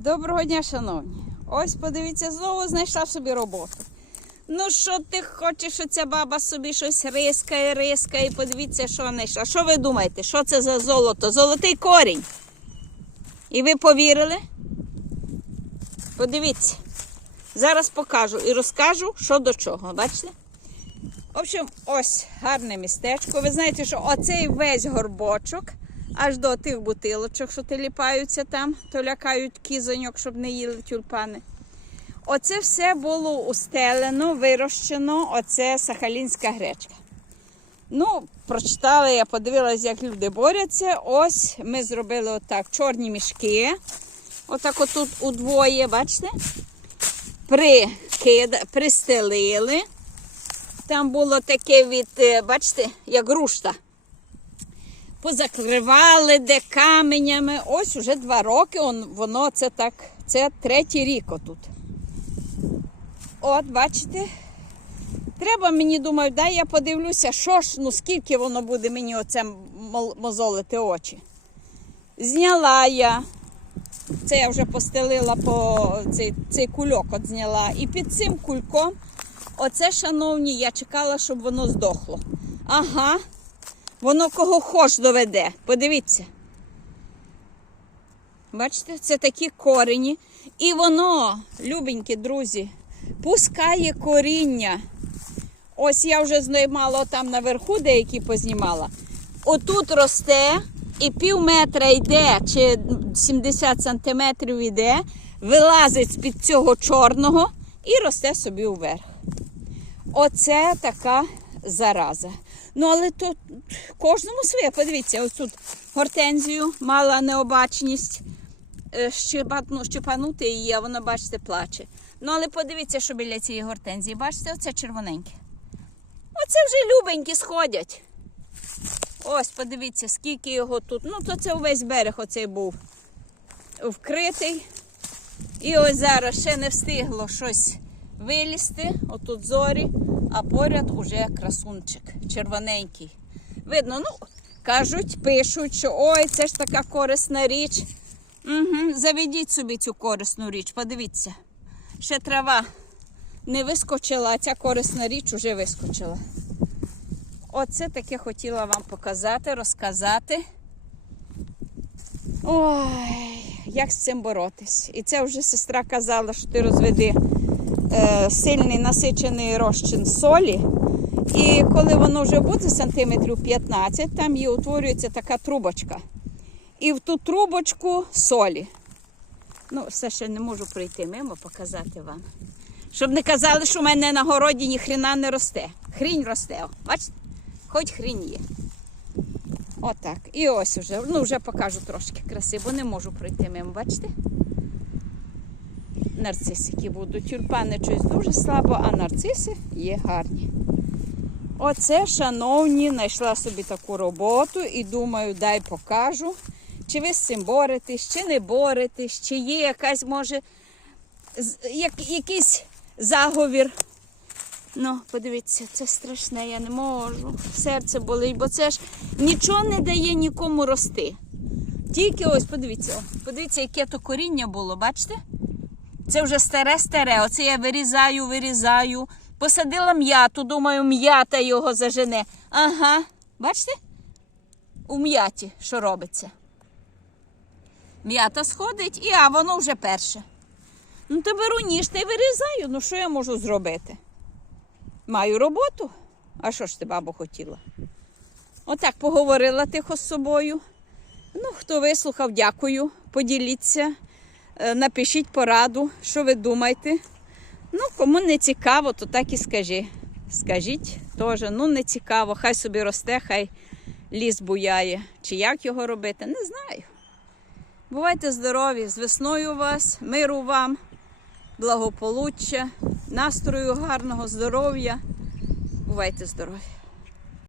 Доброго дня, шановні. Ось подивіться, знову знайшла собі роботу. Ну, що ти хочеш, що ця баба собі щось рискає, рискає, подивіться, що знайшла. Що ви думаєте, що це за золото? Золотий корінь. І ви повірили? Подивіться. Зараз покажу і розкажу, що до чого. Бачите? В общем, ось гарне містечко. Ви знаєте, що оцей весь горбочок, аж до тих бутилочок, що теліпаються там, то лякають кізоньок, щоб не їли тюльпани. Оце все було устелено, вирощено, оце сахалінська гречка. Ну, прочитала, я подивилася, як люди борються. Ось ми зробили отак чорні мішки. Отак отут удвоє, бачите? Прикида, пристелили. Там було таке від, е, бачите, як грушта. Позакривали де каменями. Ось уже два роки он, воно це так, це третій рік отут. От, бачите? Треба мені, думаю, дай я подивлюся, що ж, ну скільки воно буде мені оце мозолити очі. Зняла я. Це я вже постелила по цей, цей кульок от зняла. І під цим кульком, оце, шановні, я чекала, щоб воно здохло. Ага, воно кого хоч доведе. Подивіться. Бачите, це такі корені. І воно, любенькі друзі, пускає коріння. Ось я вже знімала там наверху, деякі познімала. Отут росте і пів метра йде, чи 70 сантиметрів йде, вилазить з-під цього чорного і росте собі вверх. Оце така зараза. Ну, але то кожному своє. Подивіться, ось тут гортензію мала необачність е, щепану- щепанути її, а вона, бачите, плаче. Ну, але подивіться, що біля цієї гортензії. Бачите, оце червоненьке. Оце вже любенькі сходять. Ось, подивіться, скільки його тут. Ну, то це увесь берег оцей був вкритий. І ось зараз ще не встигло щось вилізти. Отут зорі, а поряд уже красунчик, червоненький. Видно, ну, кажуть, пишуть, що ой, це ж така корисна річ. Угу, заведіть собі цю корисну річ, подивіться. Ще трава не вискочила, а ця корисна річ вже вискочила. Оце таке хотіла вам показати, розказати. Ой, як з цим боротись. І це вже сестра казала, що ти розведи сильний насичений розчин солі. І коли воно вже буде сантиметрів 15, там її утворюється така трубочка. І в ту трубочку солі. Ну, все ще не можу пройти мимо показати вам. Щоб не казали, що в мене на городі ні хрена не росте. Хрінь росте. Бачите? Хоч хрінь є. Отак. І ось уже. Ну, вже покажу трошки краси, бо не можу пройти мимо, бачите? Нарцисики будуть. Тюльпани щось дуже слабо, а нарциси є гарні. Оце, шановні, знайшла собі таку роботу і думаю, дай покажу, чи ви з цим боретесь, чи не боретесь, чи є якась, може, як, якийсь заговір. Ну, подивіться, це страшне, я не можу. Серце болить, бо це ж нічого не дає нікому рости. Тільки ось, подивіться, подивіться, яке то коріння було, бачите? Це вже старе-старе. Оце я вирізаю, вирізаю. Посадила м'яту, думаю, м'ята його зажене. Ага, бачите? У м'яті, що робиться. М'ята сходить, і а воно вже перше. Ну, то беру ніж та й вирізаю. Ну, що я можу зробити? Маю роботу. А що ж ти, бабо, хотіла? Отак поговорила тихо з собою. Ну, хто вислухав, дякую. Поділіться, напишіть пораду, що ви думаєте. Ну, кому не цікаво, то так і скажи. Скажіть теж, ну не цікаво, хай собі росте, хай ліс буяє. Чи як його робити, не знаю. Бувайте здорові, з весною вас, миру вам, благополуччя, настрою гарного, здоров'я. Бувайте здорові!